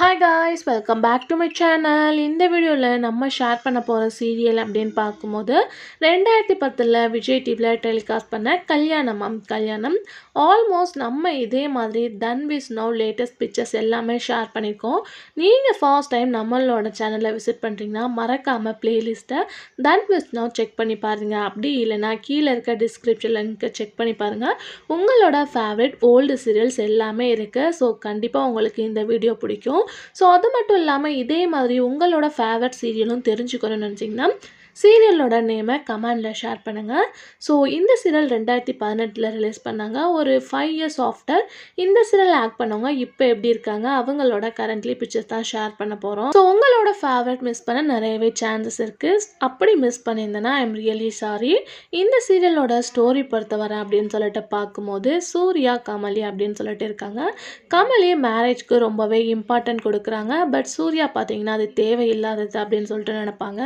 Hi guys, welcome back to my channel. இந்த வீடியோவில் நம்ம ஷேர் பண்ண போகிற சீரியல் அப்படின்னு பார்க்கும்போது 2010 விஜய் டிவியில் டெலிகாஸ்ட் பண்ண கல்யாணம் ஆல்மோஸ்ட் நம்ம இதே மாதிரி தன் விஸ் நவ் லேட்டஸ்ட் பிக்சர்ஸ் எல்லாமே ஷேர் பண்ணியிருக்கோம். நீங்கள் ஃபர்ஸ்ட் டைம் நம்மளோட சேனலை விசிட் பண்ணுறீங்கன்னா மறக்காமல் ப்ளேலிஸ்ட்டை தன் விஸ் நவ் செக் பண்ணி பாருங்கள். அப்படி இல்லைனா கீழே இருக்க டிஸ்கிரிப்ஷன் லிங்க்கை செக் பண்ணி பாருங்கள். உங்களோட ஃபேவரட் ஓல்டு சீரியல்ஸ் எல்லாமே இருக்குது. ஸோ கண்டிப்பாக உங்களுக்கு இந்த வீடியோ பிடிக்கும். ஸோ அது மட்டும் இல்லாமல் இதே மாதிரி உங்களோட ஃபேவரட் சீரியலும் தெரிஞ்சுக்கணும்னு நினச்சிங்கன்னா சீரியலோட நேமை கமெண்டில் ஷேர் பண்ணுங்கள். ஸோ இந்த சீரியல் 2018 ரிலீஸ் பண்ணாங்க. ஒரு 5 இயர்ஸ் ஆஃப்டர் இந்த சீரியல் ஆக்ட் பண்ணவங்க இப்போ எப்படி இருக்காங்க, அவங்களோட கரண்ட்லி பிக்சர்ஸ் தான் ஷேர் பண்ண போகிறோம். ஸோ உங்களோட ஃபேவரட் மிஸ் பண்ண நிறையவே சான்சஸ் இருக்குது. அப்படி மிஸ் பண்ணியிருந்தேன்னா ஐ எம் ரியலி சாரி. இந்த சீரியலோட ஸ்டோரி பொறுத்தவரை அப்படின்னு சொல்லிட்டு பார்க்கும்போது சூர்யா கமலி அப்படின்னு சொல்லிட்டு இருக்காங்க. கமலி மேரேஜ்க்கு ரொம்பவே இம்பார்ட்டன்ட் கொடுக்குறாங்க. பட் சூர்யா பார்த்தீங்கன்னா அது தேவையில்லாதது அப்படின்னு சொல்லிட்டு நினைப்பாங்க.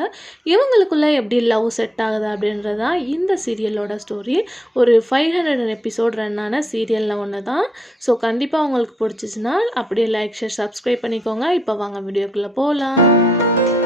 இவங்களுக்குள்ள எப்படி லவ் செட் ஆகுது அப்படின்றது தான் இந்த சீரியலோட ஸ்டோரி. ஒரு 500 எபிசோட் ரன் ஆன சீரியலில் ஒன்று தான். ஸோ கண்டிப்பாக உங்களுக்கு பிடிச்சிச்சின்னா அப்படியே லைக் ஷேர் சப்ஸ்கிரைப் பண்ணிக்கோங்க. இப்போ வாங்க வீடியோக்குள்ளே போகலாம்.